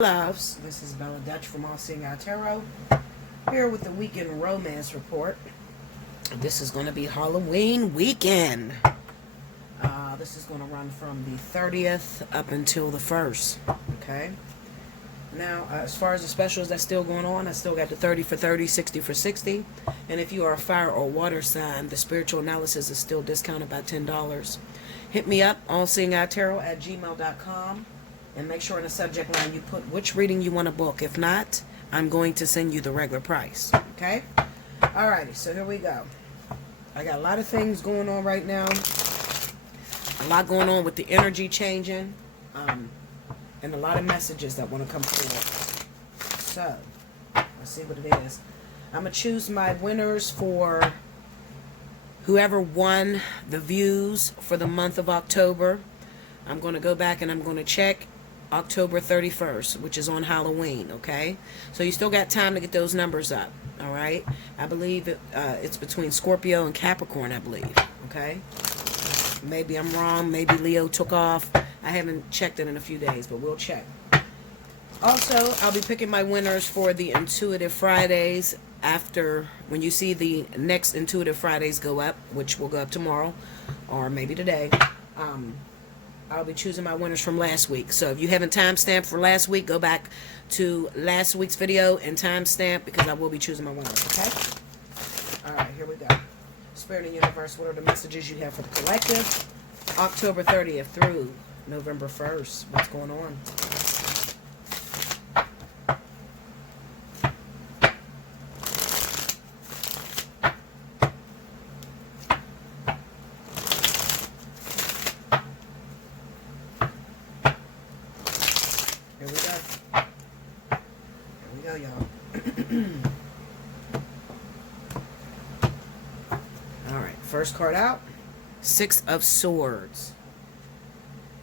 Loves, this is Bella Dutch from Allseeingeyetarot, here with the weekend romance report. This is going to be Halloween weekend. This is going to run from the 30th up until the 1st. Okay. Now, as far as the specials that's still going on, I still got the 30 for 30, 60 for 60. And if you are a fire or water sign, the spiritual analysis is still discounted by $10. Hit me up, allseeingeyetarot@gmail.com. And make sure in the subject line you put which reading you want to book. If not, I'm going to send you the regular price. Okay? Alrighty, so here we go. I got a lot of things going on right now. A lot going on with the energy changing. And a lot of messages that want to come forward. So, let's see what it is. I'm going to choose my winners for whoever won the views for the month of October. I'm going to go back and I'm going to check October 31st, which is on Halloween, okay? So you still got time to get those numbers up, all right? I believe it's between Scorpio and Capricorn, I believe, okay? Maybe I'm wrong. Maybe Leo took off. I haven't checked it in a few days, but we'll check. Also, I'll be picking my winners for the Intuitive Fridays after, when you see the next Intuitive Fridays go up, which will go up tomorrow or maybe today. I'll be choosing my winners from last week. So if you haven't timestamped for last week, go back to last week's video and timestamp because I will be choosing my winners, okay? Alright, here we go. Spirit and Universe, what are the messages you have for the collective? October 30th through November 1st. What's going on? Y'all. Alright, first card out. Six of Swords.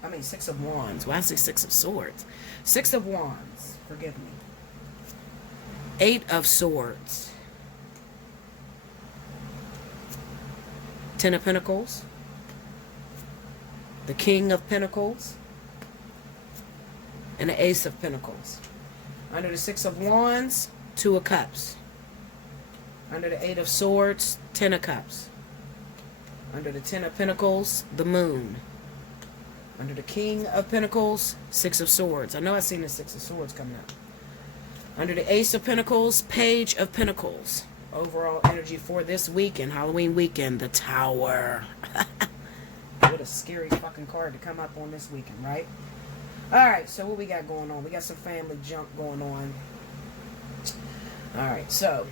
I mean, Six of Wands. Why did I say Six of Swords? Six of Wands. Forgive me. Eight of Swords. Ten of Pentacles. The King of Pentacles. And the Ace of Pentacles. Under the Six of Wands, Two of Cups. Under the Eight of Swords, Ten of Cups. Under the Ten of Pentacles, the Moon. Under the King of Pentacles, Six of Swords. I know I've seen the Six of Swords coming up. Under the Ace of Pentacles, Page of Pentacles. Overall energy for this weekend, Halloween weekend, the Tower. What a scary fucking card to come up on this weekend, right? Alright, so what we got going on? We got some family junk going on. Alright, so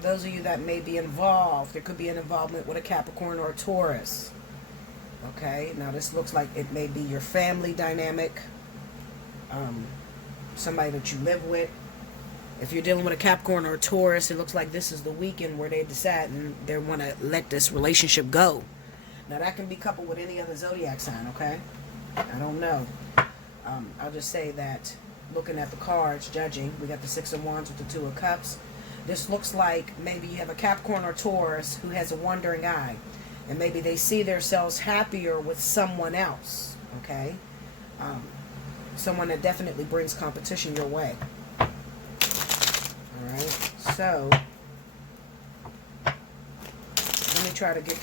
those of you that may be involved, there could be an involvement with a Capricorn or a Taurus. Okay, now this looks like it may be your family dynamic. Somebody that you live with. If you're dealing with a Capricorn or a Taurus, it looks like this is the weekend where they decide and they want to let this relationship go. Now that can be coupled with any other zodiac sign, okay? I don't know. I'll just say that looking at the cards, judging, we got the Six of Wands with the Two of Cups. This looks like maybe you have a Capricorn or Taurus who has a wandering eye. And maybe they see themselves happier with someone else. Okay? Someone that definitely brings competition your way. Alright? So, let me try to get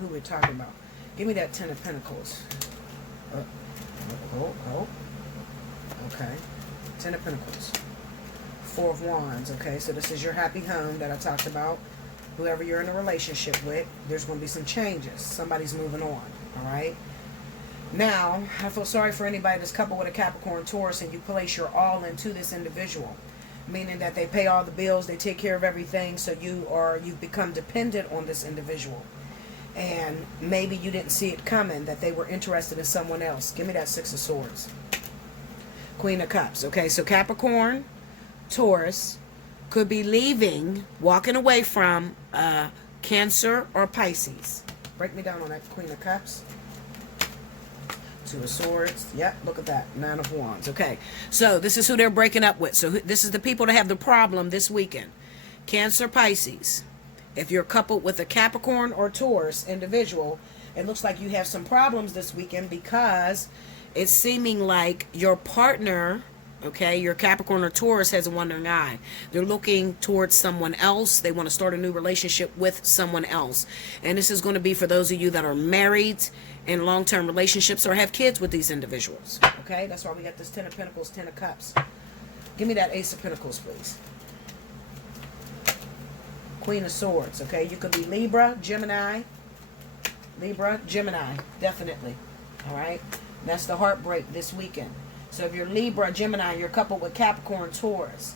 who we're talking about. Give me that Ten of Pentacles. Okay. Ten of Pentacles. Four of Wands. Okay, so this is your happy home that I talked about. Whoever you're in a relationship with, there's going to be some changes. Somebody's moving on. Alright? Now, I feel sorry for anybody that's coupled with a Capricorn Taurus and you place your all into this individual. Meaning that they pay all the bills, they take care of everything, so you've become dependent on this individual. And maybe you didn't see it coming, that they were interested in someone else. Give me that Six of Swords. Queen of Cups. Okay, so Capricorn, Taurus could be leaving, walking away from Cancer or Pisces. Break me down on that Queen of Cups. Two of Swords. Yep, look at that. Nine of Wands. Okay, so this is who they're breaking up with. So this is the people that have the problem this weekend. Cancer, Pisces. If you're coupled with a Capricorn or Taurus individual, it looks like you have some problems this weekend because it's seeming like your partner Okay, your Capricorn or Taurus has a wandering eye. They're looking towards someone else. They want to start a new relationship with someone else. And this is going to be for those of you that are married in long-term relationships or have kids with these individuals. Okay, that's why we got this 10 of Pentacles, 10 of Cups. Give me that Ace of Pentacles, please. Queen of Swords. Okay, you could be Libra, Gemini. Libra, Gemini, definitely. All right, that's the heartbreak this weekend. So if you're Libra, Gemini, you're coupled with Capricorn, Taurus.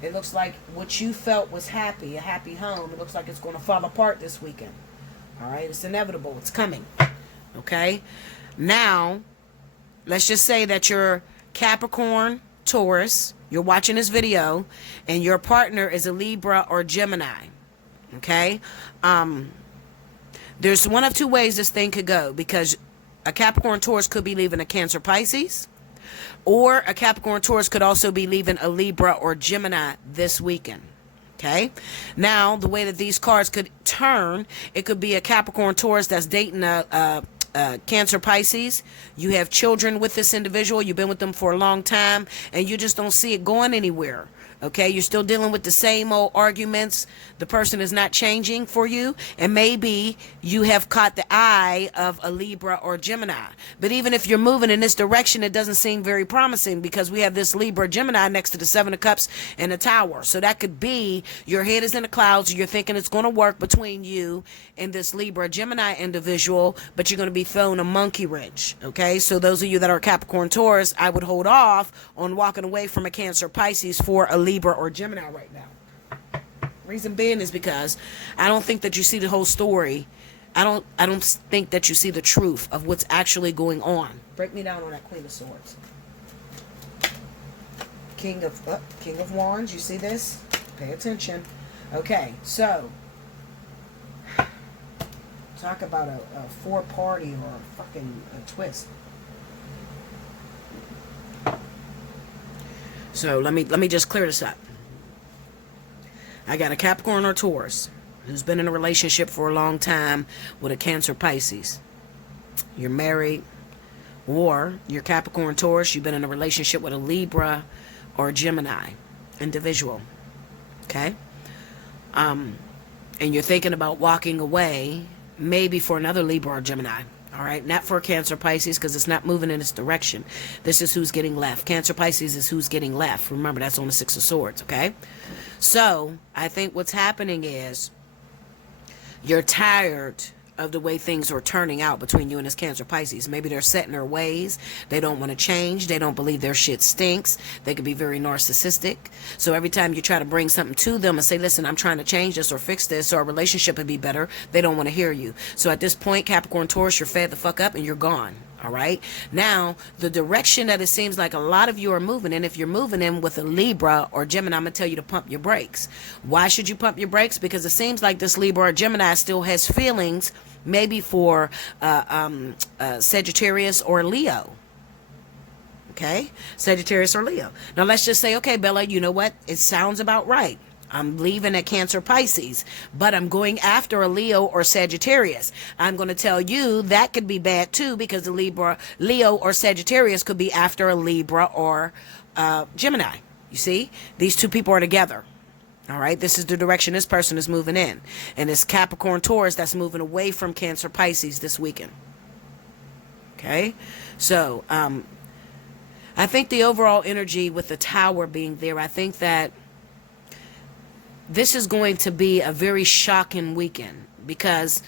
It looks like what you felt was happy, a happy home. It looks like it's going to fall apart this weekend. All right, it's inevitable. It's coming. Okay. Now, let's just say that you're Capricorn, Taurus. You're watching this video, and your partner is a Libra or Gemini. Okay. There's one of two ways this thing could go, because a Capricorn, Taurus could be leaving a Cancer, Pisces. Or a Capricorn Taurus could also be leaving a Libra or Gemini this weekend. Okay. Now, the way that these cards could turn, it could be a Capricorn Taurus that's dating a Cancer, Pisces. You have children with this individual. You've been with them for a long time, and you just don't see it going anywhere. Okay, you're still dealing with the same old arguments. The person is not changing for you, and maybe you have caught the eye of a Libra or Gemini. But even if you're moving in this direction, it doesn't seem very promising, because we have this Libra Gemini next to the 7 of Cups and the Tower. So that could be your head is in the clouds. You're thinking it's going to work between you and this Libra Gemini individual, but you're going to be thrown a monkey wrench. Okay, so those of you that are Capricorn Taurus, I would hold off on walking away from a Cancer Pisces for a Libra or Gemini right now. Reason being is because I don't think that you see the whole story. I don't think that you see the truth of what's actually going on. Break me down on that Queen of Swords. King of Wands, you see this? Pay attention. Okay, so talk about a four-party or a fucking twist. So let me just clear this up. I got a Capricorn or Taurus who's been in a relationship for a long time with a Cancer, Pisces. You're married, or you're Capricorn, Taurus, you've been in a relationship with a Libra or Gemini individual. Okay? And you're thinking about walking away, maybe for another Libra or Gemini. All right, not for Cancer, Pisces, because it's not moving in this direction. This is who's getting left. Cancer, Pisces is who's getting left. Remember, that's on the 6 of Swords, okay? So, I think what's happening is you're tired of the way things are turning out between you and this Cancer, Pisces. Maybe they're set in their ways. They don't want to change. They don't believe their shit stinks. They could be very narcissistic. So every time you try to bring something to them and say, listen, I'm trying to change this or fix this so our relationship would be better, they don't want to hear you. So at this point, Capricorn, Taurus, you're fed the fuck up and you're gone. All right. Now, the direction that it seems like a lot of you are moving in, if you're moving in with a Libra or Gemini, I'm going to tell you to pump your brakes. Why should you pump your brakes? Because it seems like this Libra or Gemini still has feelings, maybe for Sagittarius or Leo. Okay. Sagittarius or Leo. Now, let's just say, okay, Bella, you know what? It sounds about right. I'm leaving a Cancer, Pisces, but I'm going after a Leo or Sagittarius. I'm going to tell you that could be bad too, because the Leo or Sagittarius could be after a Libra or Gemini. You see, these two people are together. All right, this is the direction this person is moving in, and it's Capricorn, Taurus that's moving away from Cancer, Pisces this weekend. Okay, so I think the overall energy with the Tower being there, I think that this is going to be a very shocking weekend, because,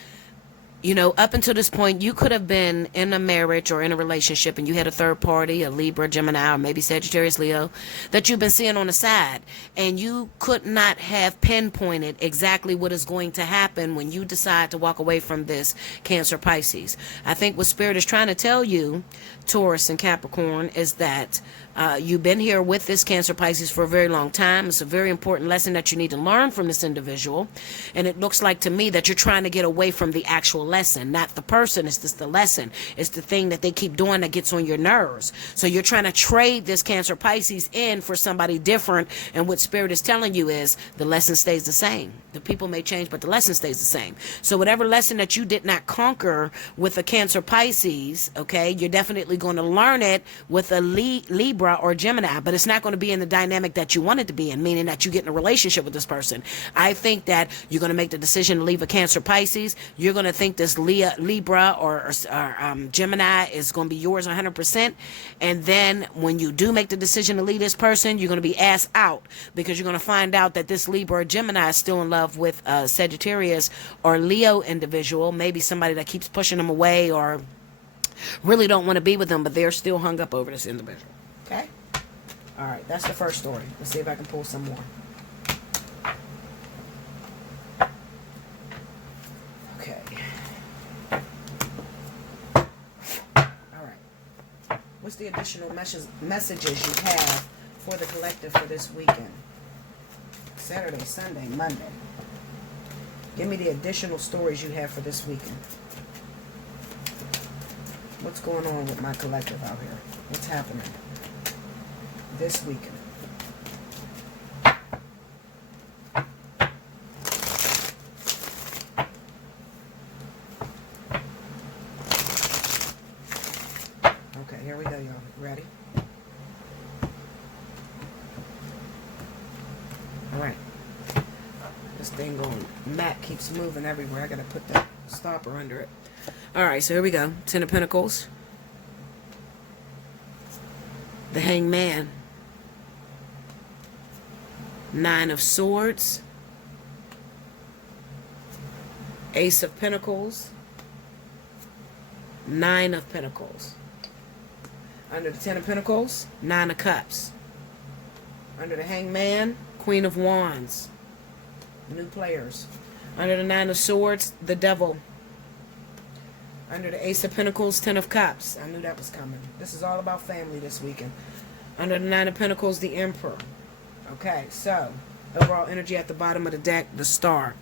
you know, up until this point, you could have been in a marriage or in a relationship and you had a third party, a Libra, Gemini, or maybe Sagittarius, Leo, that you've been seeing on the side, and you could not have pinpointed exactly what is going to happen when you decide to walk away from this Cancer, Pisces. I think what Spirit is trying to tell you, Taurus and Capricorn, is that you've been here with this Cancer, Pisces for a very long time. It's a very important lesson that you need to learn from this individual. And it looks like to me that you're trying to get away from the actual lesson, not the person. It's just the lesson. It's the thing that they keep doing that gets on your nerves. So you're trying to trade this Cancer, Pisces in for somebody different. And what Spirit is telling you is the lesson stays the same. The people may change, but the lesson stays the same. So whatever lesson that you did not conquer with a Cancer, Pisces, okay, you're definitely going to learn it with a Libra Libra or Gemini, but it's not going to be in the dynamic that you want it to be in, meaning that you get in a relationship with this person. I think that you're going to make the decision to leave a Cancer, Pisces. You're going to think this Libra or Gemini is going to be yours 100%. And then when you do make the decision to leave this person, you're going to be ass out, because you're going to find out that this Libra or Gemini is still in love with Sagittarius or Leo individual, maybe somebody that keeps pushing them away or really don't want to be with them, but they're still hung up over this individual. Okay? All right, that's the first story. Let's see if I can pull some more. Okay. All right. What's the additional messages you have for the collective for this weekend? Saturday, Sunday, Monday. Give me the additional stories you have for this weekend. What's going on with my collective out here? What's happening this weekend? Okay, here we go, y'all. Ready? All right. This thing going, mat keeps moving everywhere. I gotta put that stopper under it. All right, so here we go. 10 of Pentacles. The Hangman. 9 of Swords. Ace of Pentacles. 9 of Pentacles. Under the 10 of Pentacles, 9 of Cups. Under the Hangman, Queen of Wands. New players. Under the 9 of Swords, the Devil. Under the Ace of Pentacles, 10 of Cups. I knew that was coming. This is all about family this weekend. Under the 9 of Pentacles, the Emperor. Okay, so overall energy at the bottom of the deck, the Star.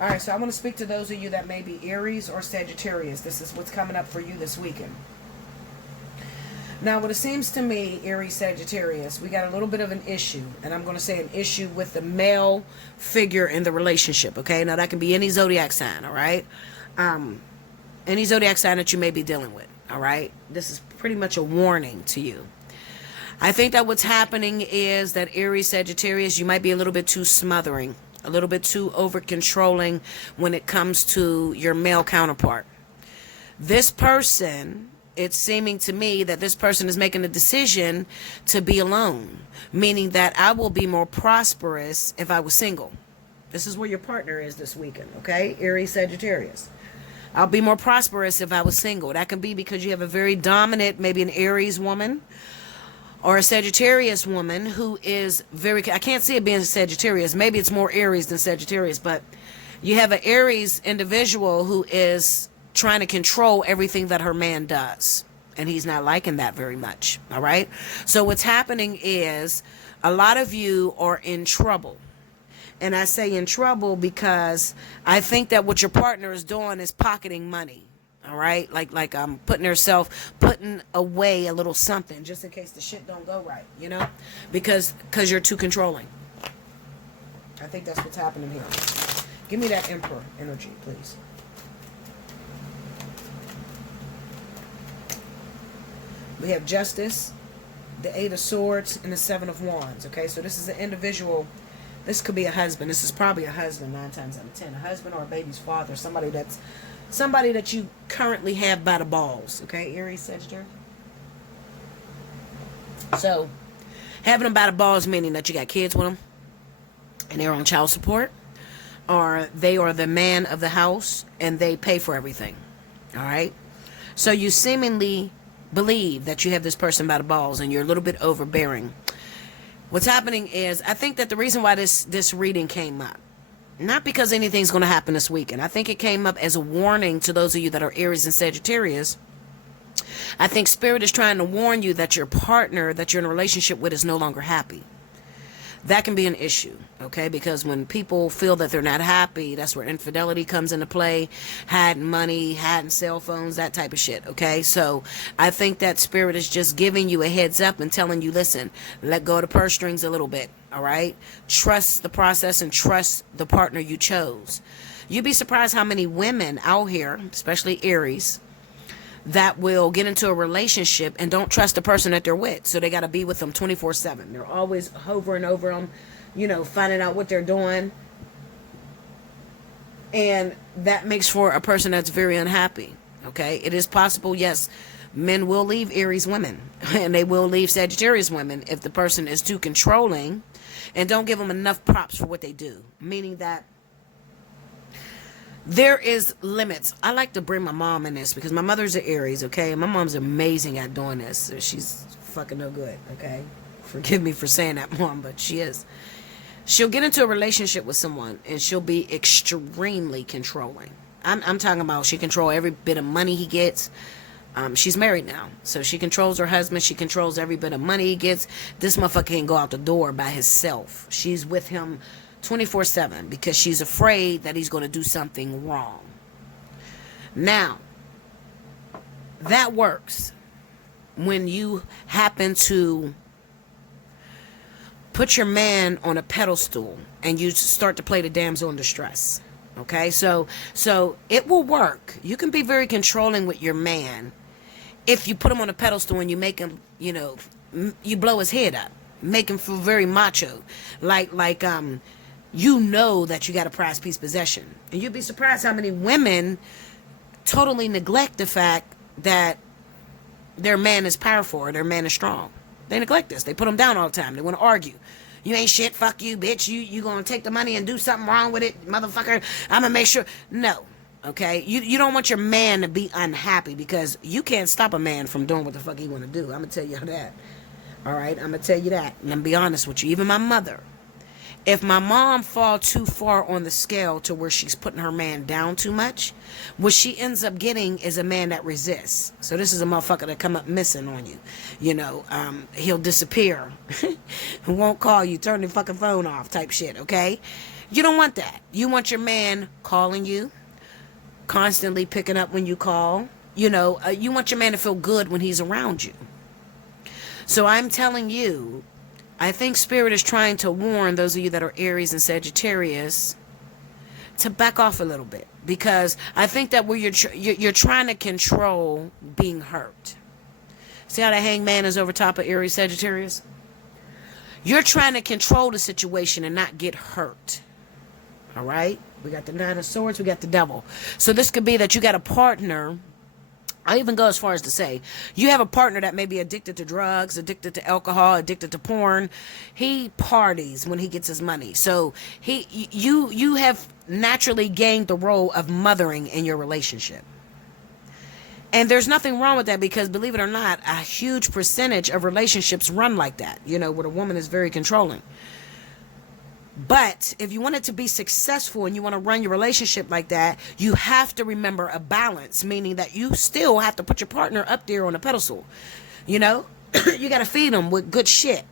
Alright, so I want to speak to those of you that may be Aries or Sagittarius. This is what's coming up for you this weekend. Now, what it seems to me, Aries, Sagittarius, we got a little bit of an issue. And I'm going to say an issue with the male figure in the relationship. Okay, now that can be any zodiac sign, alright? Any zodiac sign that you may be dealing with, all right? This is pretty much a warning to you. I think that what's happening is that Aries, Sagittarius, you might be a little bit too smothering, a little bit too over-controlling when it comes to your male counterpart. This person, it's seeming to me that this person is making a decision to be alone, meaning that I will be more prosperous if I was single. This is where your partner is this weekend, okay? Aries, Sagittarius. I'll be more prosperous if I was single. That can be because you have a very dominant, maybe an Aries woman or a Sagittarius woman who is very, I can't see it being Sagittarius. Maybe it's more Aries than Sagittarius, but you have an Aries individual who is trying to control everything that her man does. And he's not liking that very much. All right. So what's happening is a lot of you are in trouble. And I say in trouble because I think that what your partner is doing is pocketing money. All right. Like putting away a little something just in case the shit don't go right, you know, because you're too controlling. I think that's what's happening here. Give me that Emperor energy, please. We have Justice, the 8 of Swords, and the 7 of Wands. Okay, so this is an individual. This could be a husband. This is probably a husband 9 times out of 10. A husband or a baby's father. Somebody that you currently have by the balls. Okay, Aries, Sagittarius. So, having them by the balls meaning that you got kids with them and they're on child support, or they are the man of the house and they pay for everything. All right. So you seemingly believe that you have this person by the balls and you're a little bit overbearing. What's happening is, I think that the reason why this reading came up, not because anything's going to happen this weekend. I think it came up as a warning to those of you that are Aries and Sagittarius. I think Spirit is trying to warn you that your partner that you're in a relationship with is no longer happy. That can be an issue, okay? Because when people feel that they're not happy, that's where infidelity comes into play, hiding money, hiding cell phones, that type of shit, okay? So I think that Spirit is just giving you a heads up and telling you, listen, let go of the purse strings a little bit, all right? Trust the process and trust the partner you chose. You'd be surprised how many women out here, especially Aries, that will get into a relationship and don't trust the person that they're with. So they got to be with them 24/7. They're always hovering over them, you know, finding out what they're doing. And that makes for a person that's very unhappy. Okay. It is possible, yes, men will leave Aries women and they will leave Sagittarius women if the person is too controlling and don't give them enough props for what they do. Meaning that there is limits. I like to bring my mom in this because my mother's an Aries, okay? And my mom's amazing at doing this. She's fucking no good, okay? Forgive me for saying that, Mom, but she is. She'll get into a relationship with someone and she'll be extremely controlling. I'm talking about she controls every bit of money he gets. She's married now, so she controls her husband. She controls every bit of money he gets. This motherfucker can't go out the door by himself. She's with him 24/7 because she's afraid that he's going to do something wrong. Now, that works when you happen to put your man on a pedestal and you start to play the damsel in distress. Okay, so it will work. You can be very controlling with your man if you put him on a pedestal and you make him, you know, you blow his head up, make him feel very macho, like you know that you got a prized piece possession. And you'd be surprised how many women totally neglect the fact that their man is powerful or their man is strong. They neglect this. They put him down all the time. They want to argue. You ain't shit, fuck you, bitch. You gonna take the money and do something wrong with it, motherfucker. I'm gonna make sure. No, okay? You don't want your man to be unhappy because you can't stop a man from doing what the fuck he wanna do. I'm gonna tell you that. All right? I'm gonna tell you that. And I'm gonna be honest with you. Even my mother. If my mom fall too far on the scale to where she's putting her man down too much, what she ends up getting is a man that resists. So this is a motherfucker that come up missing on you. You know, he'll disappear. Won't call you, turn the fucking phone off type shit, okay? You don't want that. You want your man calling you, constantly picking up when you call. You know, you want your man to feel good when he's around you. So I'm telling you, I think Spirit is trying to warn those of you that are Aries and Sagittarius to back off a little bit, because I think that where you're trying to control being hurt. See how the Hangman is over top of Aries Sagittarius? You're trying to control the situation and not get hurt. All right? We got the Nine of Swords, we got the Devil. So this could be that you got a partner. I even go as far as to say, you have a partner that may be addicted to drugs, addicted to alcohol, addicted to porn. He parties when he gets his money. So you have naturally gained the role of mothering in your relationship. And there's nothing wrong with that because, believe it or not, a huge percentage of relationships run like that, you know, where the woman is very controlling. But if you want it to be successful and you want to run your relationship like that, you have to remember a balance, meaning that you still have to put your partner up there on a pedestal. You know, you got to feed them with good shit.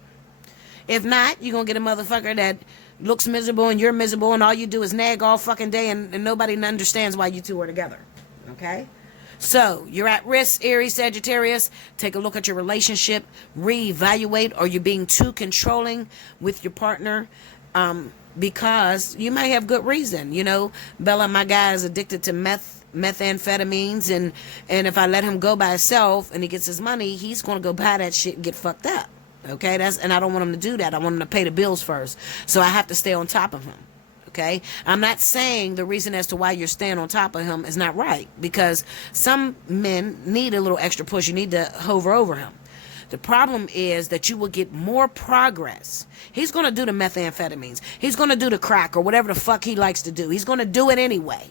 If not, you're going to get a motherfucker that looks miserable and you're miserable and all you do is nag all fucking day and nobody understands why you two are together. Okay? So, you're at risk, Aries, Sagittarius. Take a look at your relationship. Reevaluate. Are you being too controlling with your partner? Because you may have good reason. You know, Bella, my guy, is addicted to methamphetamines, and if I let him go by himself and he gets his money, he's going to go buy that shit and get fucked up. Okay, and I don't want him to do that. I want him to pay the bills first. So I have to stay on top of him. Okay, I'm not saying the reason as to why you're staying on top of him is not right, because some men need a little extra push. You need to hover over him. The problem is that you will get more progress. He's going to do the methamphetamines. He's going to do the crack or whatever the fuck he likes to do. He's going to do it anyway.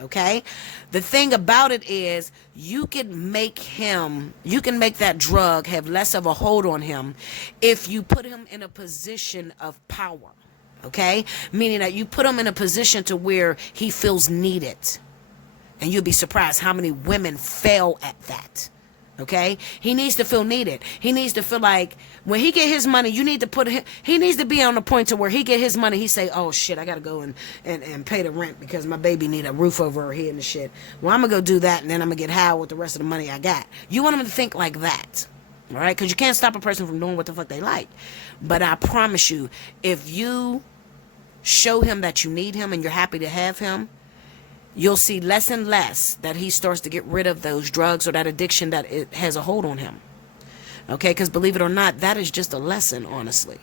Okay? The thing about it is you can make that drug have less of a hold on him if you put him in a position of power. Okay? Meaning that you put him in a position to where he feels needed. And you'll be surprised how many women fail at that. Okay? He needs to feel needed. He needs to feel like when he get his money, you need to put him, he needs to be on the point to where he get his money, he say, oh shit, I gotta go and pay the rent because my baby need a roof over her head and shit. Well, I'm gonna go do that and then I'm gonna get high with the rest of the money I got. You want him to think like that. All right? Because you can't stop a person from doing what the fuck they like. But I promise you, if you show him that you need him and you're happy to have him, you'll see less and less that he starts to get rid of those drugs or that addiction that it has a hold on him. Okay, because believe it or not, that is just a lesson, honestly.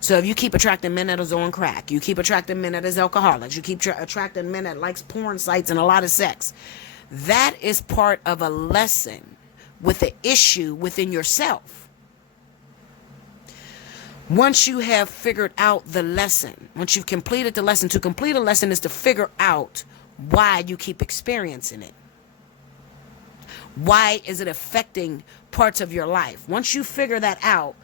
So if you keep attracting men that is on crack, you keep attracting men that is alcoholics, you keep attracting men that likes porn sites and a lot of sex, that is part of a lesson with the issue within yourself. Once you have figured out the lesson, once you've completed the lesson, to complete a lesson is to figure out why you keep experiencing it. Why is it affecting parts of your life? Once you figure that out,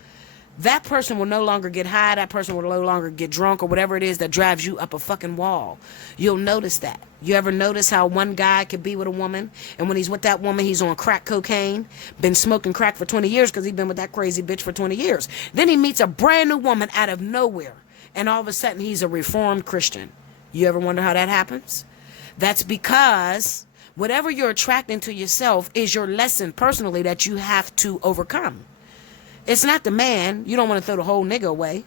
that person will no longer get high, that person will no longer get drunk, or whatever it is that drives you up a fucking wall. You'll notice that. You ever notice how one guy could be with a woman, and when he's with that woman, he's on crack cocaine, been smoking crack for 20 years because he's been with that crazy bitch for 20 years. Then he meets a brand new woman out of nowhere, and all of a sudden he's a reformed Christian. You ever wonder how that happens? That's because whatever you're attracting to yourself is your lesson personally that you have to overcome. It's not the man. You don't want to throw the whole nigga away.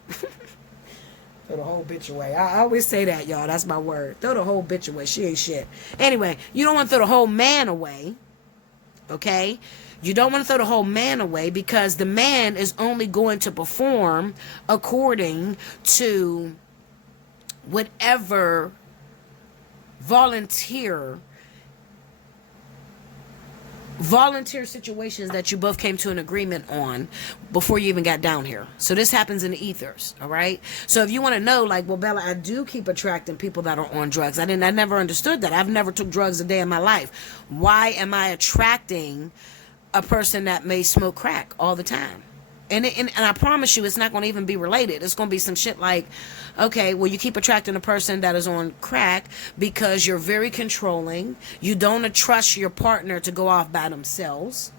Throw the whole bitch away. I always say that, y'all. That's my word. Throw the whole bitch away. She ain't shit. Anyway, you don't want to throw the whole man away. Okay? You don't want to throw the whole man away because the man is only going to perform according to whatever volunteer situations that you both came to an agreement on before you even got down here. So this happens in the ethers, all right? So if you want to know, like, well, Bella, I do keep attracting people that are on drugs. I never understood that. I've never took drugs a day in my life. Why am I attracting a person that may smoke crack all the time? And I promise you, it's not going to even be related. It's going to be some shit like, okay, well, you keep attracting a person that is on crack because you're very controlling. You don't trust your partner to go off by themselves.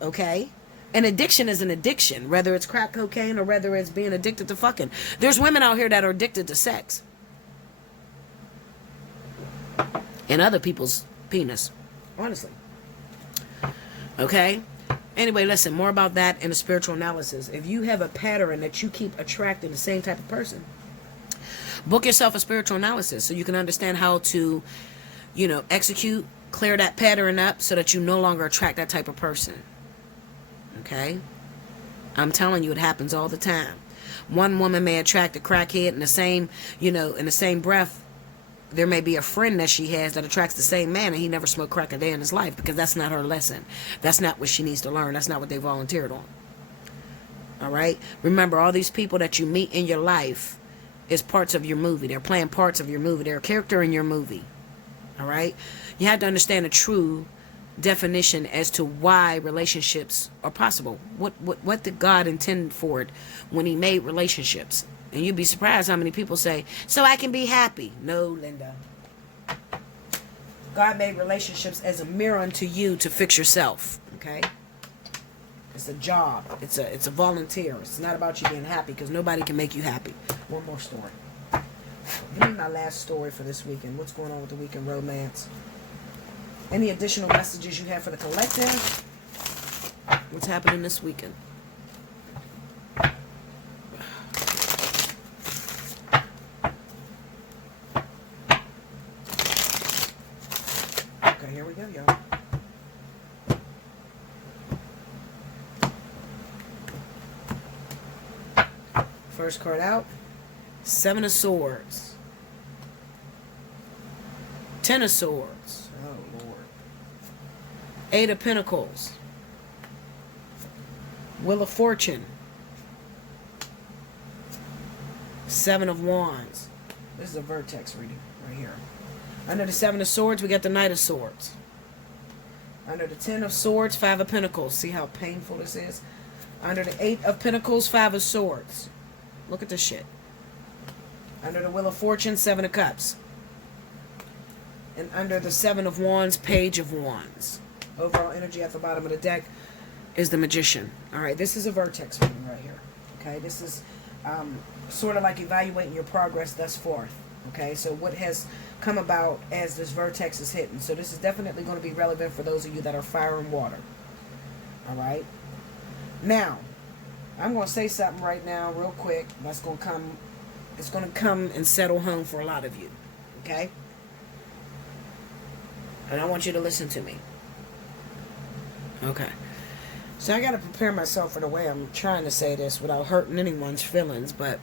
Okay? An addiction is an addiction, whether it's crack cocaine or whether it's being addicted to fucking. There's women out here that are addicted to sex and other people's penis. Honestly. Okay? Anyway, listen, more about that in the spiritual analysis. If you have a pattern that you keep attracting the same type of person, book yourself a spiritual analysis so you can understand how to, execute, clear that pattern up so that you no longer attract that type of person. Okay? I'm telling you, it happens all the time. One woman may attract a crackhead in the same, in the same breath. There may be a friend that she has that attracts the same man and he never smoked crack a day in his life because that's not her lesson. That's not what she needs to learn. That's not what they volunteered on. All right? Remember, all these people that you meet in your life is parts of your movie. They're playing parts of your movie. They're a character in your movie. All right? You have to understand the true definition as to why relationships are possible. What did God intend for it when he made relationships? And you'd be surprised how many people say, so I can be happy. No, Linda. God made relationships as a mirror unto you to fix yourself. Okay? It's a job. It's a volunteer. It's not about you being happy because nobody can make you happy. One more story. Give me my last story for this weekend. What's going on with the weekend romance? Any additional messages you have for the collective? What's happening this weekend? Okay, here we go, y'all. First card out. 7 of Swords. 10 of Swords. Oh, Lord. 8 of Pentacles. Wheel of Fortune. 7 of Wands. This is a Vertex reading right here. Under the 7 of Swords, we got the Knight of Swords. Under the 10 of Swords, 5 of Pentacles. See how painful this is? Under the 8 of Pentacles, 5 of Swords. Look at this shit. Under the Wheel of Fortune, 7 of Cups. And under the 7 of Wands, Page of Wands. Overall energy at the bottom of the deck is the Magician. Alright, this is a Vertex reading right here. Okay, this is sort of like evaluating your progress thus far. Okay, so what has come about as this Vertex is hitting. So this is definitely going to be relevant for those of you that are fire and water. Alright. Now, I'm going to say something right now real quick. That's going to come. It's going to come and settle home for a lot of you. Okay? And I want you to listen to me. Okay. So I got to prepare myself for the way I'm trying to say this without hurting anyone's feelings. But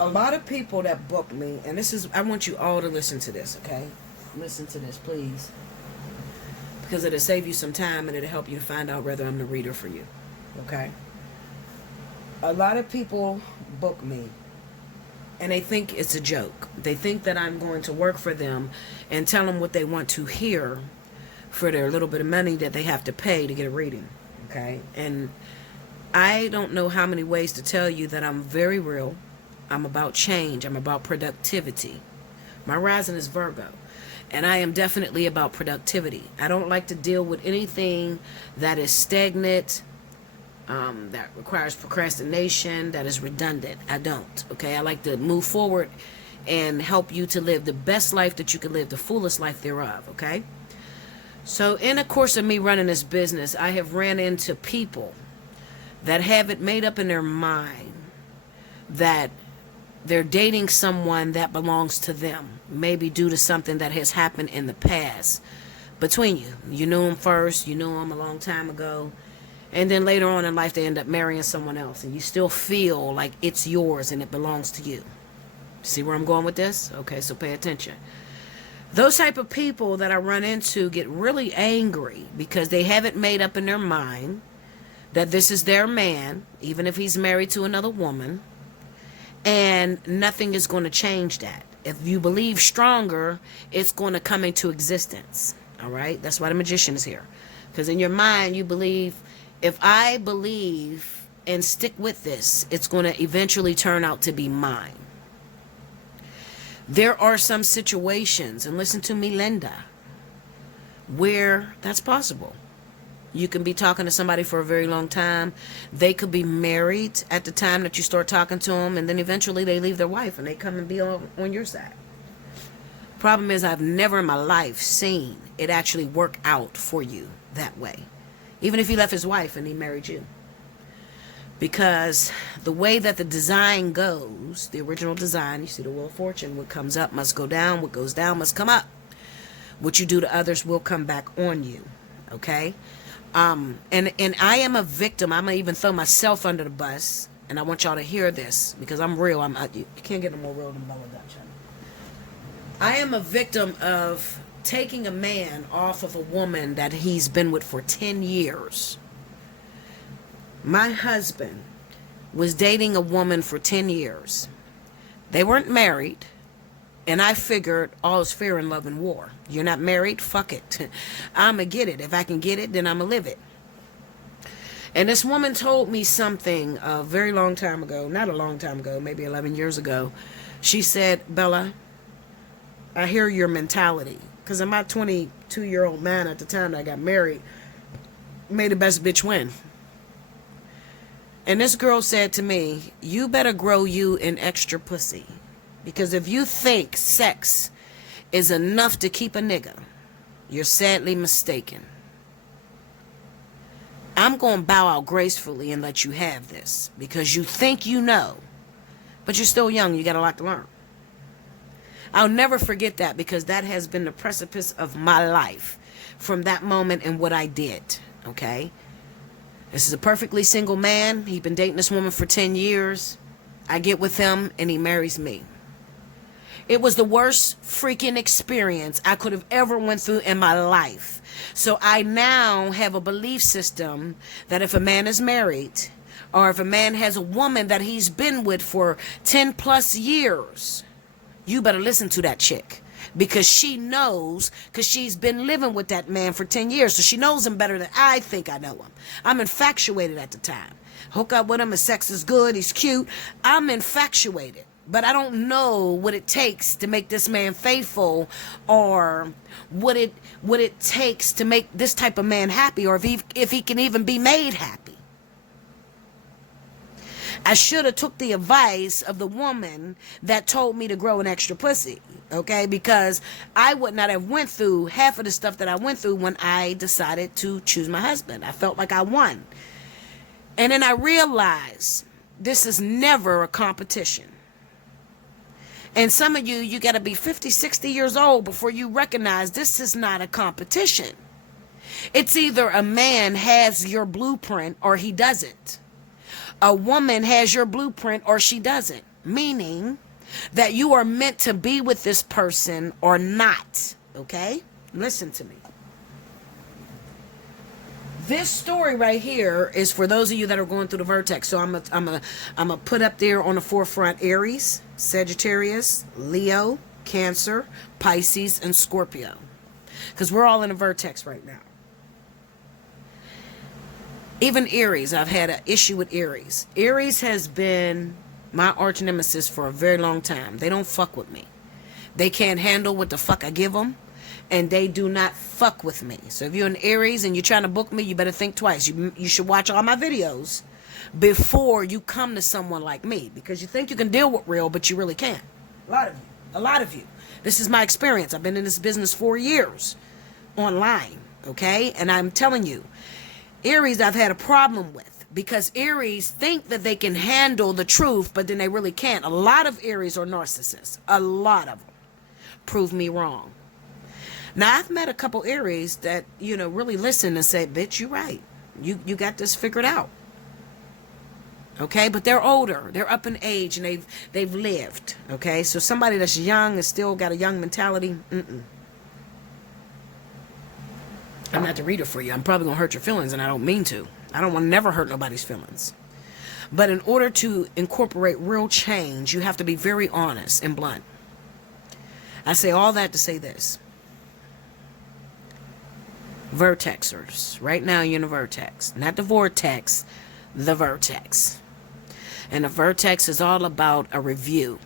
a lot of people that book me, and this is, I want you all to listen to this, okay? Listen to this, please. Because it'll save you some time and it'll help you to find out whether I'm the reader for you. Okay? A lot of people book me and they think it's a joke. They think that I'm going to work for them and tell them what they want to hear for their little bit of money that they have to pay to get a reading. Okay? And I don't know how many ways to tell you that I'm very real. I'm about change. I'm about productivity. My rising is Virgo. And I am definitely about productivity. I don't like to deal with anything that is stagnant, that requires procrastination, that is redundant. I don't. Okay? I like to move forward and help you to live the best life that you can live, the fullest life thereof. Okay? So in the course of me running this business, I have ran into people that have it made up in their mind that they're dating someone that belongs to them, maybe due to something that has happened in the past between you. You knew him first, you knew him a long time ago, and then later on in life they end up marrying someone else, and you still feel like it's yours and it belongs to you. See where I'm going with this? Okay, so pay attention. Those type of people that I run into get really angry because they have it made up in their mind that this is their man, even if he's married to another woman. And nothing is going to change that. If you believe stronger, it's going to come into existence. All right? That's why the magician is here. Because in your mind, you believe, if I believe and stick with this, it's going to eventually turn out to be mine. There are some situations, and listen to me, Linda, where that's possible. You can be talking to somebody for a very long time. They could be married at the time that you start talking to them, and then eventually they leave their wife and they come and be on your side. Problem is, I've never in my life seen it actually work out for you that way. Even if he left his wife and he married you. Because the way that the design goes, the original design, you see the Wheel of Fortune, what comes up must go down, what goes down must come up. What you do to others will come back on you. Okay? And I am a victim. I'm going to even throw myself under the bus. And I want y'all to hear this because I'm real. You can't get no more real than Bella Dutch. I am a victim of taking a man off of a woman that he's been with for 10 years. My husband was dating a woman for 10 years. They weren't married. And I figured all is fair in love and war. You're not married? Fuck it. I'm going to get it. If I can get it, then I'm going to live it. And this woman told me something a very long time ago. Not a long time ago, maybe 11 years ago. She said, Bella, I hear your mentality. Because in my 22-year-old man at the time that I got married, may the best bitch win. And this girl said to me, you better grow you an extra pussy. Because if you think sex is enough to keep a nigga, you're sadly mistaken. I'm going to bow out gracefully and let you have this. Because you think you know. But you're still young. You got a lot to learn. I'll never forget that because that has been the precipice of my life. From that moment and what I did. Okay? This is a perfectly single man. He's been dating this woman for 10 years. I get with him and he marries me. It was the worst freaking experience I could have ever went through in my life. So I now have a belief system that if a man is married or if a man has a woman that he's been with for 10 plus years, you better listen to that chick. Because she knows, because she's been living with that man for 10 years. So she knows him better than I think I know him. I'm infatuated at the time. Hook up with him, his sex is good, he's cute. I'm infatuated. But I don't know what it takes to make this man faithful or what it takes to make this type of man happy or if he can even be made happy. I should have took the advice of the woman that told me to grow an extra pussy, okay? Because I would not have went through half of the stuff that I went through when I decided to choose my husband. I felt like I won. And then I realized this is never a competition. And some of you, you got to be 50, 60 years old before you recognize this is not a competition. It's either a man has your blueprint or he doesn't. A woman has your blueprint or she doesn't. Meaning that you are meant to be with this person or not. Okay? Listen to me. This story right here is for those of you that are going through the Vertex. So I'm gonna put up there on the forefront Aries, Sagittarius, Leo, Cancer, Pisces, and Scorpio. Because we're all in a Vertex right now. Even Aries, I've had an issue with Aries. Aries has been my arch nemesis for a very long time. They don't fuck with me. They can't handle what the fuck I give them. And they do not fuck with me. So if you're an Aries and you're trying to book me, you better think twice. You should watch all my videos before you come to someone like me. Because you think you can deal with real, but you really can't. A lot of you. A lot of you. This is my experience. I've been in this business 4 years online. Okay? And I'm telling you, Aries I've had a problem with. Because Aries think that they can handle the truth, but then they really can't. A lot of Aries are narcissists. A lot of them. Prove me wrong. Now, I've met a couple Aries that, really listen and say, bitch, you're right. You got this figured out. Okay? But they're older. They're up in age and they've lived. Okay? So somebody that's young and still got a young mentality, I'm not the reader for you. I'm probably going to hurt your feelings, and I don't mean to. I don't want to never hurt nobody's feelings. But in order to incorporate real change, you have to be very honest and blunt. I say all that to say this. Vertexers. Right now you're in a Vertex. Not the Vortex, the Vertex. And the Vertex is all about a review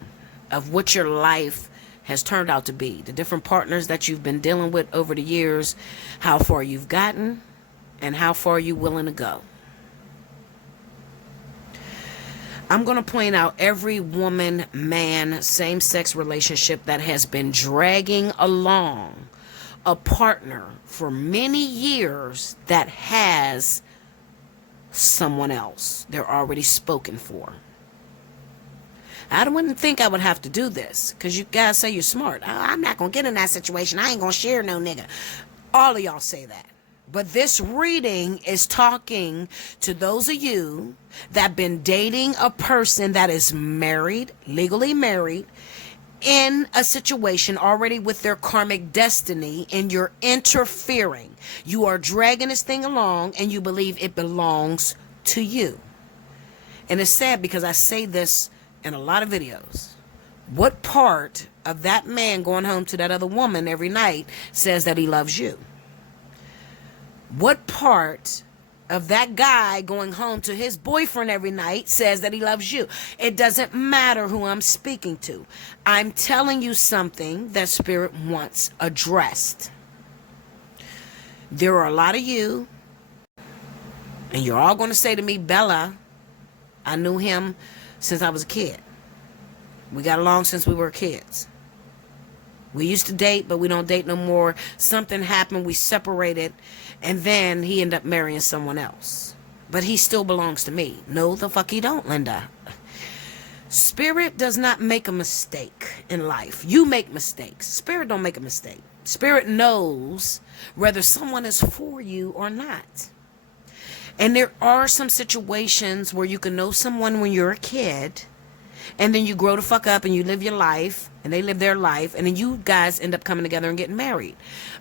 of what your life has turned out to be. The different partners that you've been dealing with over the years, how far you've gotten, and how far you're willing to go. I'm going to point out every woman, man, same-sex relationship that has been dragging along a partner for many years that has someone else they're already spoken for. I wouldn't think I would have to do this because you guys say you're smart. I'm not going to get in that situation. I ain't going to share no nigga. All of y'all say that. But this reading is talking to those of you that been dating a person that is married, legally married, in a situation already with their karmic destiny, and you're interfering. You are dragging this thing along and you believe it belongs to you. And it's sad because I say this in a lot of videos. What part of that man going home to that other woman every night says that he loves you? What part of that guy going home to his boyfriend every night says that he loves you? It doesn't matter who I'm speaking to. I'm telling you something that Spirit wants addressed. There are a lot of you, and you're all going to say to me, Bella, I knew him since I was a kid. We got along since we were kids. We used to date, but we don't date no more. Something happened, we separated, and then he ended up marrying someone else. But he still belongs to me. No, the fuck he don't, Linda. Spirit does not make a mistake in life. You make mistakes. Spirit don't make a mistake. Spirit knows whether someone is for you or not. And there are some situations where you can know someone when you're a kid, and then you grow the fuck up and you live your life and they live their life, and then you guys end up coming together and getting married.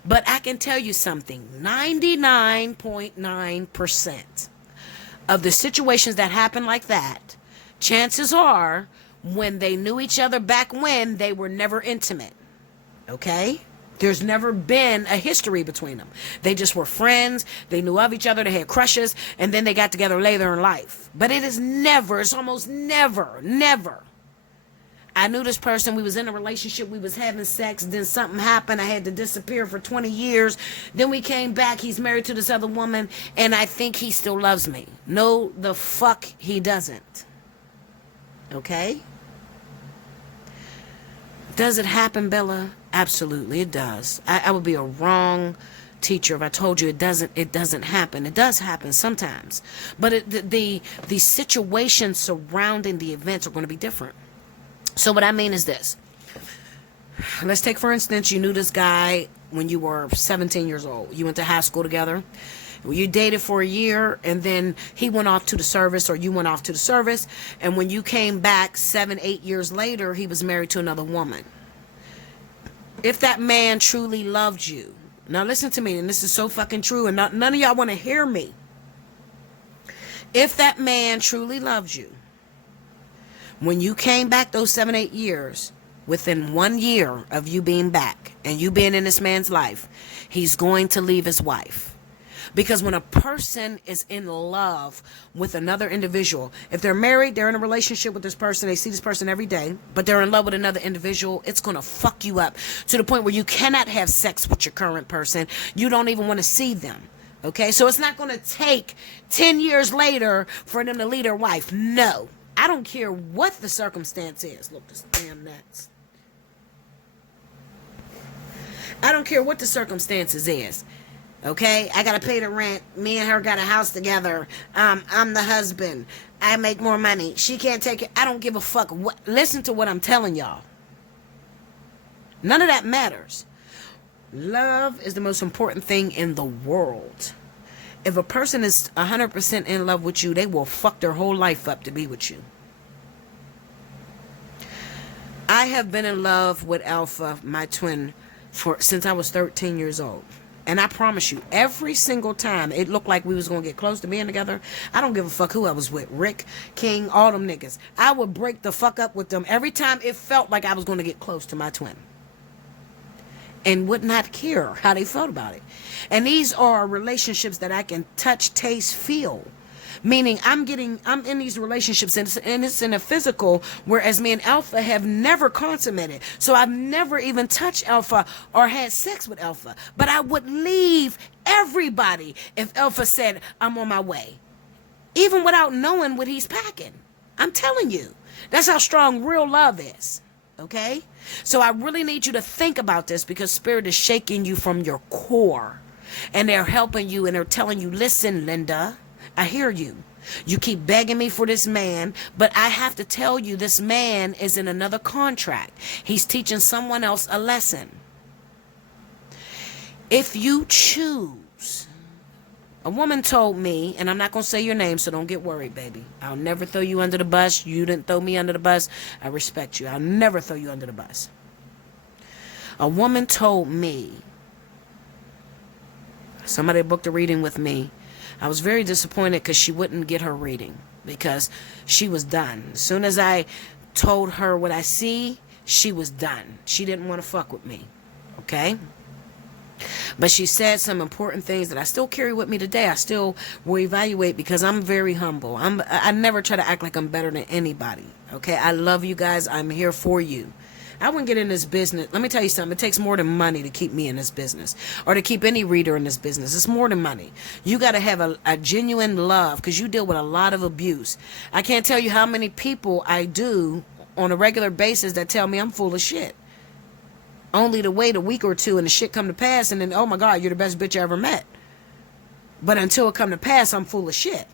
But I can tell you something, 99.9% of the situations that happen like that, chances are when they knew each other back when, they were never intimate. Okay? There's never been a history between them. They just were friends. They knew of each other. They had crushes. And then they got together later in life. But it is never, it's almost never. I knew this person. We was in a relationship. We was having sex. Then something happened. I had to disappear for 20 years. Then we came back. He's married to this other woman. And I think he still loves me. No, the fuck he doesn't. Okay? Does it happen, Bella? Absolutely, it does. I would be a wrong teacher if I told you it doesn't happen. It does happen sometimes. But the situations surrounding the events are going to be different. So what I mean is this. let's take for instance, you knew this guy when you were 17 years old. You went to high school together. You dated for a year, and then he went off to the service, or you went off to the service, and when you came back 7-8 years later, he was married to another woman. If that man truly loved you, now listen to me, and this is so fucking true, and none of y'all want to hear me. If that man truly loved you, when you came back those 7-8 years, within 1 year of you being back and you being in this man's life, he's going to leave his wife. Because when a person is in love with another individual, if they're married, they're in a relationship with this person, they see this person every day, but they're in love with another individual, it's going to fuck you up to the point where you cannot have sex with your current person. You don't even want to see them. Okay, so it's not going to take 10 years later for them to leave their wife. No, I don't care what the circumstance is. Look, this damn nuts. I don't care what the circumstances is. Okay, I gotta pay the rent. Me and her got a house together. I'm the husband. I make more money. She can't take it. I don't give a fuck. Listen to what I'm telling y'all. None of that matters. Love is the most important thing in the world. If a person is 100% in love with you, they will fuck their whole life up to be with you. I have been in love with Alpha, my twin, since I was 13 years old. And I promise you, every single time it looked like we was going to get close to being together, I don't give a fuck who I was with. Rick, King, all them niggas. I would break the fuck up with them every time it felt like I was going to get close to my twin. And would not care how they felt about it. And these are relationships that I can touch, taste, feel. Meaning I'm in these relationships and it's in a physical, whereas me and Alpha have never consummated. So I've never even touched Alpha or had sex with Alpha. But I would leave everybody if Alpha said, I'm on my way. Even without knowing what he's packing. I'm telling you. That's how strong real love is. Okay? So I really need you to think about this, because Spirit is shaking you from your core. And they're helping you and they're telling you, listen, Linda, I hear you. You keep begging me for this man, but I have to tell you, this man is in another contract. He's teaching someone else a lesson. If you choose, a woman told me, and I'm not going to say your name, so don't get worried, baby. I'll never throw you under the bus. You didn't throw me under the bus. I respect you. I'll never throw you under the bus. A woman told me, somebody booked a reading with me. I was very disappointed because she wouldn't get her reading, because she was done. As soon as I told her what I see, she was done. She didn't want to fuck with me. Okay? But she said some important things that I still carry with me today. I still will evaluate, because I'm very humble. I never try to act like I'm better than anybody. Okay? I love you guys. I'm here for you. I wouldn't get in this business. Let me tell you something. It takes more than money to keep me in this business, or to keep any reader in this business. It's more than money. You got to have a genuine love, because you deal with a lot of abuse. I can't tell you how many people I do on a regular basis that tell me I'm full of shit. Only to wait a week or two and the shit come to pass, and then, oh my God, you're the best bitch I ever met. But until it come to pass, I'm full of shit.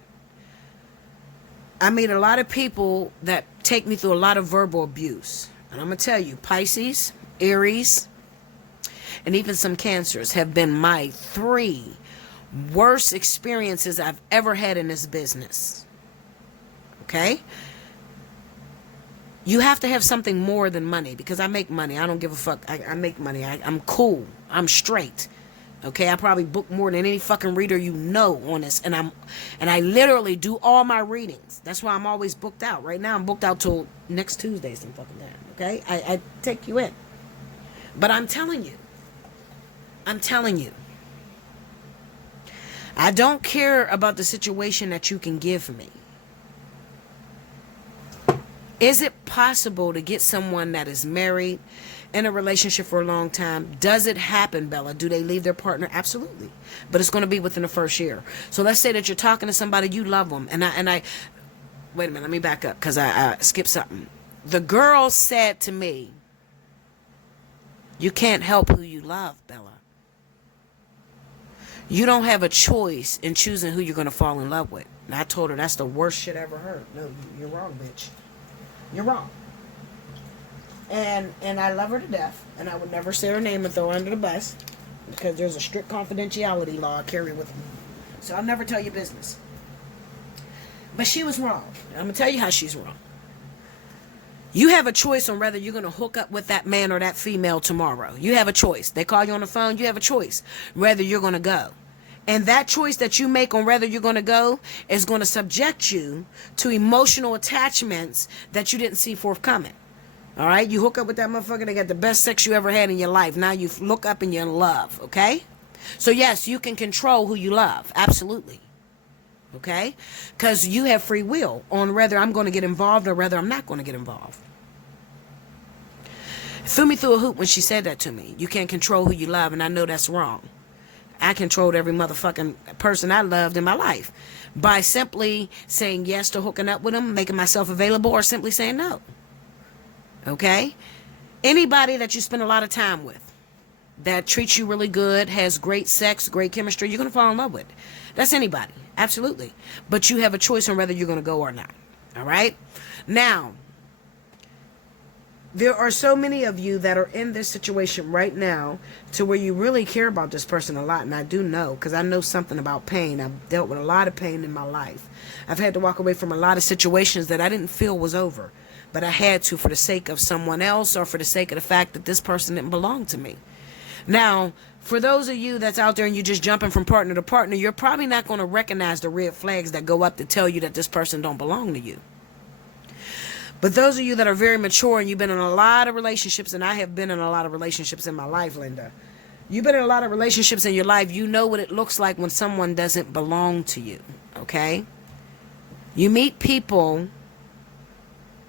I meet a lot of people that take me through a lot of verbal abuse. And I'm going to tell you, Pisces, Aries, and even some Cancers have been my 3 worst experiences I've ever had in this business. Okay? You have to have something more than money, because I make money. I don't give a fuck. I make money. I'm cool. I'm straight. Okay? I probably book more than any fucking reader you know on this. And I literally do all my readings. That's why I'm always booked out. Right now I'm booked out till next Tuesday some fucking time. Okay? I take you in. But I'm telling you. I don't care about the situation that you can give me. Is it possible to get someone that is married, in a relationship for a long time? Does it happen, Bella? Do they leave their partner? Absolutely. But it's going to be within the first year. So let's say that you're talking to somebody, you love them. And I wait a minute, let me back up, because I skipped something. The girl said to me, you can't help who you love, Bella. You don't have a choice in choosing who you're going to fall in love with. And I told her, that's the worst shit I ever heard. No, you're wrong, bitch. You're wrong. And I love her to death, and I would never say her name and throw her under the bus, because there's a strict confidentiality law I carry with me. So I'll never tell your business. But she was wrong. I'm going to tell you how she's wrong. You have a choice on whether you're going to hook up with that man or that female tomorrow. You have a choice. They call you on the phone, you have a choice whether you're going to go. And that choice that you make on whether you're going to go is going to subject you to emotional attachments that you didn't see forthcoming. All right? You hook up with that motherfucker, they got the best sex you ever had in your life. Now you look up and you're in love, okay? So yes, you can control who you love. Absolutely. Okay? Because you have free will on whether I'm going to get involved or whether I'm not going to get involved. It threw me through a hoop when she said that to me. You can't control who you love, and I know that's wrong. I controlled every motherfucking person I loved in my life by simply saying yes to hooking up with them, making myself available, or simply saying no. Okay? Anybody that you spend a lot of time with that treats you really good, has great sex, great chemistry, you're going to fall in love with. That's anybody. Absolutely. But you have a choice on whether you're going to go or not. All right? Now, there are so many of you that are in this situation right now to where you really care about this person a lot. And I do know, because I know something about pain. I've dealt with a lot of pain in my life. I've had to walk away from a lot of situations that I didn't feel was over. But I had to for the sake of someone else, or for the sake of the fact that this person didn't belong to me. Now, for those of you that's out there and you're just jumping from partner to partner, you're probably not going to recognize the red flags that go up to tell you that this person don't belong to you. But those of you that are very mature and you've been in a lot of relationships, and I have been in a lot of relationships in my life, Linda. You've been in a lot of relationships in your life. You know what it looks like when someone doesn't belong to you, okay? You meet people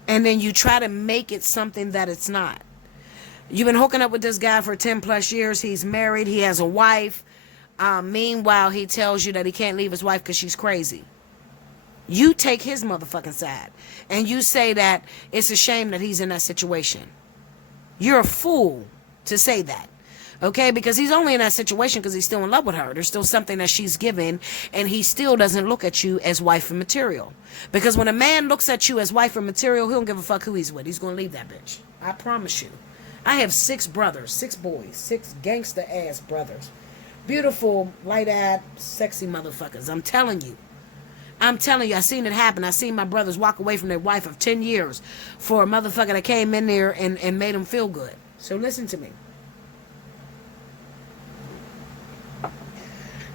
and then you try to make it something that it's not. You've been hooking up with this guy for 10 plus years. He's married. He has a wife. Meanwhile, he tells you that he can't leave his wife because she's crazy. You take his motherfucking side. And you say that it's a shame that he's in that situation. You're a fool to say that. Okay? Because he's only in that situation because he's still in love with her. There's still something that she's given. And he still doesn't look at you as wife and material. Because when a man looks at you as wife and material, he don't give a fuck who he's with. He's going to leave that bitch. I promise you. I have 6 brothers, 6 boys, 6 gangster ass brothers. Beautiful, light-eyed, sexy motherfuckers. I'm telling you. I seen it happen. I seen my brothers walk away from their wife of 10 years for a motherfucker that came in there and made them feel good. So listen to me.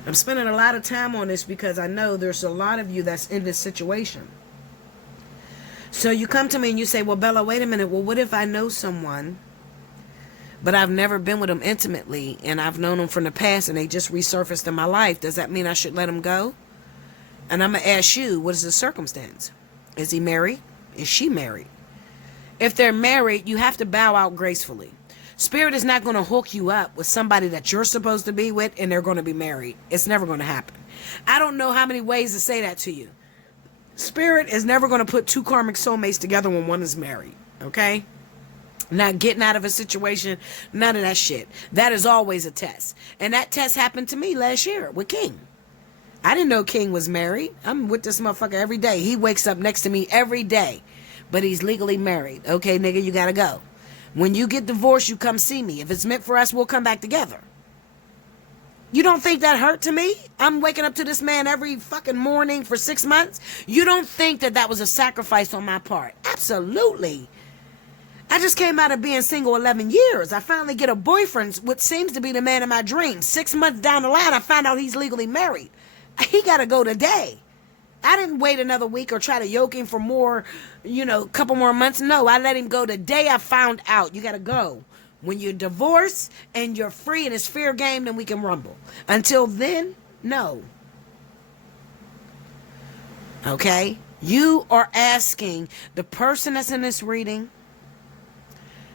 I'm spending a lot of time on this because I know there's a lot of you that's in this situation. So you come to me and you say, well, Bella, wait a minute. Well, what if I know someone, but I've never been with them intimately, and I've known them from the past, and they just resurfaced in my life? Does that mean I should let them go? And I'm going to ask you, what is the circumstance? Is he married? Is she married? If they're married, you have to bow out gracefully. Spirit is not going to hook you up with somebody that you're supposed to be with and they're going to be married. It's never going to happen. I don't know how many ways to say that to you. Spirit is never going to put 2 karmic soulmates together when one is married. Okay? Not getting out of a situation, none of that shit. That is always a test. And that test happened to me last year with King. I didn't know King was married. I'm with this motherfucker every day. He wakes up next to me every day. But he's legally married. Okay, nigga, you gotta go. When you get divorced, you come see me. If it's meant for us, we'll come back together. You don't think that hurt to me? I'm waking up to this man every fucking morning for 6 months. You don't think that that was a sacrifice on my part? Absolutely. I just came out of being single 11 years. I finally get a boyfriend, what seems to be the man of my dreams. 6 months down the line, I find out he's legally married. He got to go today. I didn't wait another week or try to yoke him for more, a couple more months. No, I let him go the day I found out. You got to go. When you're divorced and you're free and it's fair game, then we can rumble. Until then, no. Okay? You are asking the person that's in this reading,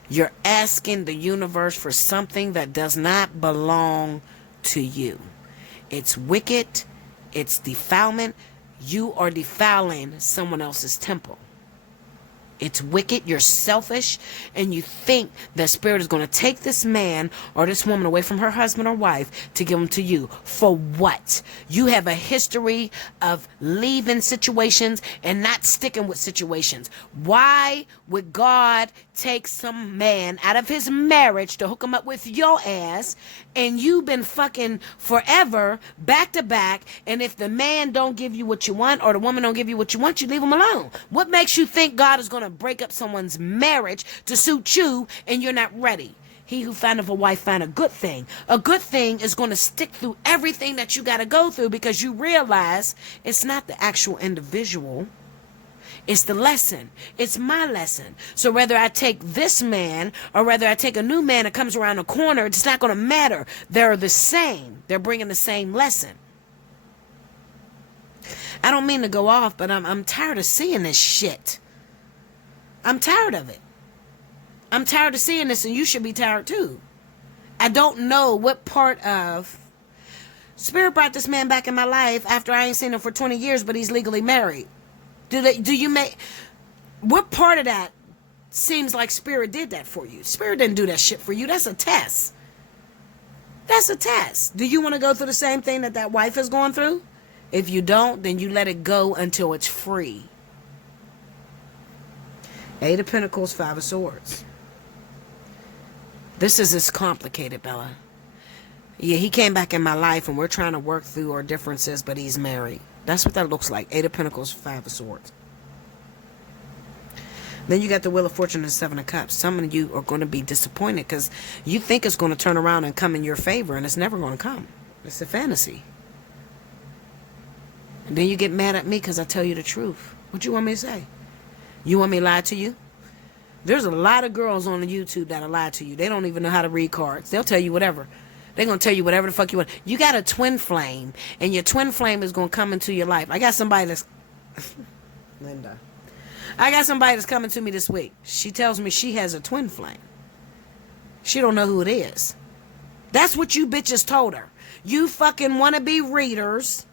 you're asking the universe for something that does not belong to you. It's wicked. It's defilement. You are defiling someone else's temple. It's wicked. You're selfish. And you think that spirit is going to take this man or this woman away from her husband or wife to give them to you. For what? You have a history of leaving situations and not sticking with situations. Why would God take some man out of his marriage to hook him up with your ass, and you've been fucking forever back to back, and if the man don't give you what you want or the woman don't give you what you want, you leave them alone? What makes you think God is going to break up someone's marriage to suit you and you're not ready? He who findeth a wife find a good thing. A good thing is going to stick through everything that you got to go through, because you realize it's not the actual individual. It's the lesson. It's my lesson. So whether I take this man or whether I take a new man that comes around the corner, it's not going to matter. They're the same. They're bringing the same lesson. I don't mean to go off, but I'm tired of seeing this shit. I'm tired of it. I'm tired of seeing this, and you should be tired too. I don't know what part of Spirit brought this man back in my life after I ain't seen him for 20 years, but he's legally married. What part of that seems like Spirit did that for you? Spirit didn't do that shit for you. That's a test. That's a test. Do you want to go through the same thing that wife is going through? If you don't, then you let it go until it's free. 8 of Pentacles, 5 of Swords. This is complicated, Bella. Yeah, he came back in my life and we're trying to work through our differences, but he's married. That's what that looks like. 8 of Pentacles, 5 of Swords. Then you got the Wheel of Fortune and 7 of Cups. Some of you are going to be disappointed because you think it's going to turn around and come in your favor, and it's never going to come. It's a fantasy. And then you get mad at me because I tell you the truth. What you want me to say? You want me to lie to you? There's a lot of girls on the YouTube that'll lie to you. They don't even know how to read cards. They'll tell you whatever. They're going to tell you whatever the fuck you want. You got a twin flame, and your twin flame is going to come into your life. I got somebody that's... Linda. I got somebody that's coming to me this week. She tells me she has a twin flame. She don't know who it is. That's what you bitches told her. You fucking wannabe readers...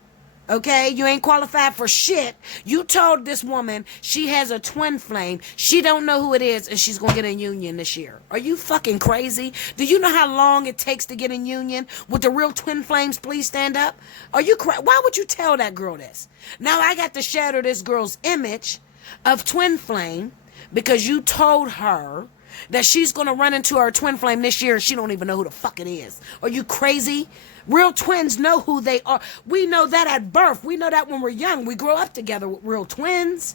Okay, you ain't qualified for shit. You told this woman she has a twin flame. She don't know who it is, and she's gonna get in union this year. Are you fucking crazy? Do you know how long it takes to get in union with the real twin flames? Please stand up. Are you crazy? Why would you tell that girl this? Now I got to shatter this girl's image of twin flame because you told her that she's gonna run into her twin flame this year and she don't even know who the fuck it is. Are you crazy? Real twins know who they are. We know that at birth. We know that when we're young. We grow up together with real twins.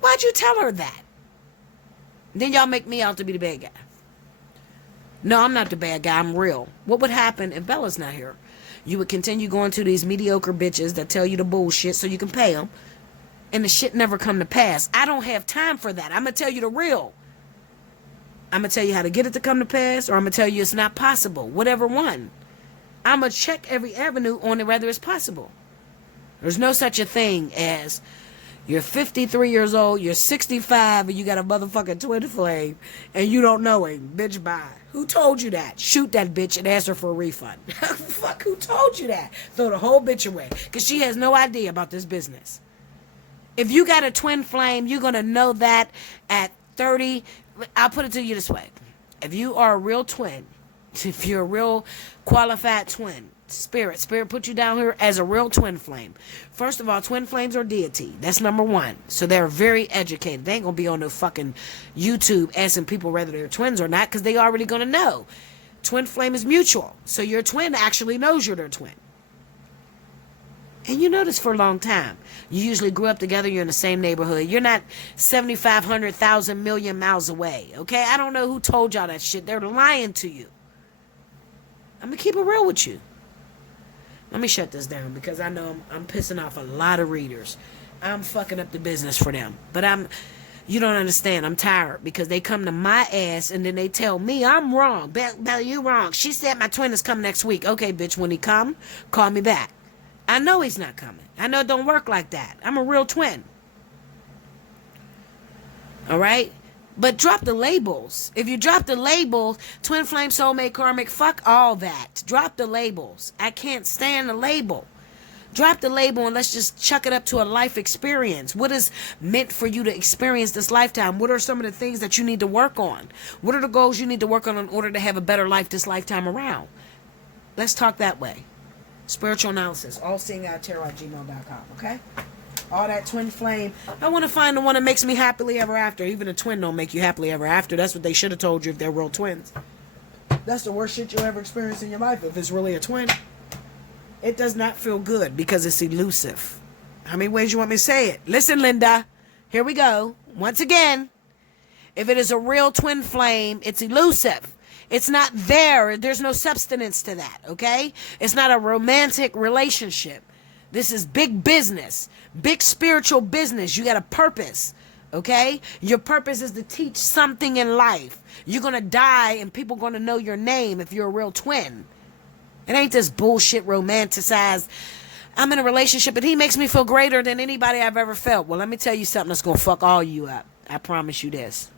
Why'd you tell her that? Then y'all make me out to be the bad guy. No, I'm not the bad guy. I'm real. What would happen if Bella's not here? You would continue going to these mediocre bitches that tell you the bullshit so you can pay them. And the shit never come to pass. I don't have time for that. I'm going to tell you the real. I'm going to tell you how to get it to come to pass, or I'm going to tell you it's not possible. Whatever one. I'm going to check every avenue on it whether it's possible. There's no such a thing as you're 53 years old, you're 65, and you got a motherfucking twin flame, and you don't know him. Bitch, bye. Who told you that? Shoot that bitch and ask her for a refund. Fuck, who told you that? Throw the whole bitch away, because she has no idea about this business. If you got a twin flame, you're going to know that at 30. I'll put it to you this way. If you are a real twin, if you're a real qualified twin, Spirit put you down here as a real twin flame. First of all, twin flames are deity. That's number one. So they're very educated. They ain't going to be on no fucking YouTube asking people whether they're twins or not, because they already going to know. Twin flame is mutual. So your twin actually knows you're their twin. And you know this for a long time. You usually grew up together. You're in the same neighborhood. You're not 7,500,000 million miles away. Okay? I don't know who told y'all that shit. They're lying to you. I'm going to keep it real with you. Let me shut this down because I know I'm pissing off a lot of readers. I'm fucking up the business for them. But you don't understand. I'm tired because they come to my ass and then they tell me I'm wrong. Bella, you wrong. She said my twin is coming next week. Okay, bitch, when he come, call me back. I know he's not coming. I know it don't work like that. I'm a real twin. All right? But drop the labels. If you drop the labels, twin flame, soulmate, karmic, fuck all that. Drop the labels. I can't stand the label. Drop the label and let's just chuck it up to a life experience. What is meant for you to experience this lifetime? What are some of the things that you need to work on? What are the goals you need to work on in order to have a better life this lifetime around? Let's talk that way. Spiritual analysis, allseeingeyetarot@gmail.com, okay? All that twin flame. I want to find the one that makes me happily ever after. Even a twin don't make you happily ever after. That's what they should have told you if they're real twins. That's the worst shit you'll ever experience in your life if it's really a twin. It does not feel good because it's elusive. How many ways you want me to say it? Listen, Linda. Here we go. Once again, if it is a real twin flame, it's elusive. It's not there. There's no substance to that, okay? It's not a romantic relationship. This is big business, big spiritual business. You got a purpose, okay? Your purpose is to teach something in life. You're going to die and people are going to know your name if you're a real twin. It ain't this bullshit romanticized, I'm in a relationship and he makes me feel greater than anybody I've ever felt. Well, let me tell you something that's going to fuck all you up. I promise you this.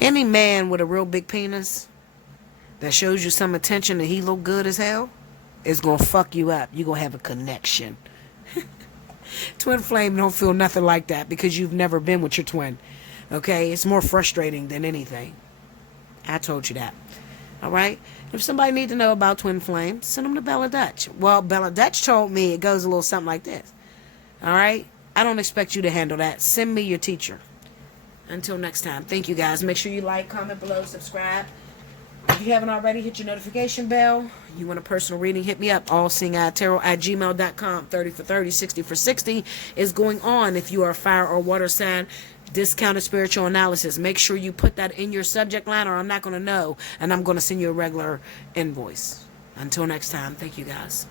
Any man with a real big penis that shows you some attention and he look good as hell is going to fuck you up. You're going to have a connection. Twin flame don't feel nothing like that because you've never been with your twin. Okay? It's more frustrating than anything. I told you that. All right? If somebody need to know about twin flames, send them to Bella Dutch. Well, Bella Dutch told me it goes a little something like this. All right? I don't expect you to handle that. Send me your teacher. Until next time. Thank you, guys. Make sure you like, comment below, subscribe. If you haven't already, hit your notification bell. You want a personal reading, hit me up. Allseeingeyetarot@gmail.com. 30 for 30, 60 for 60 is going on if you are a fire or water sign. Discounted spiritual analysis. Make sure you put that in your subject line or I'm not going to know. And I'm going to send you a regular invoice. Until next time. Thank you, guys.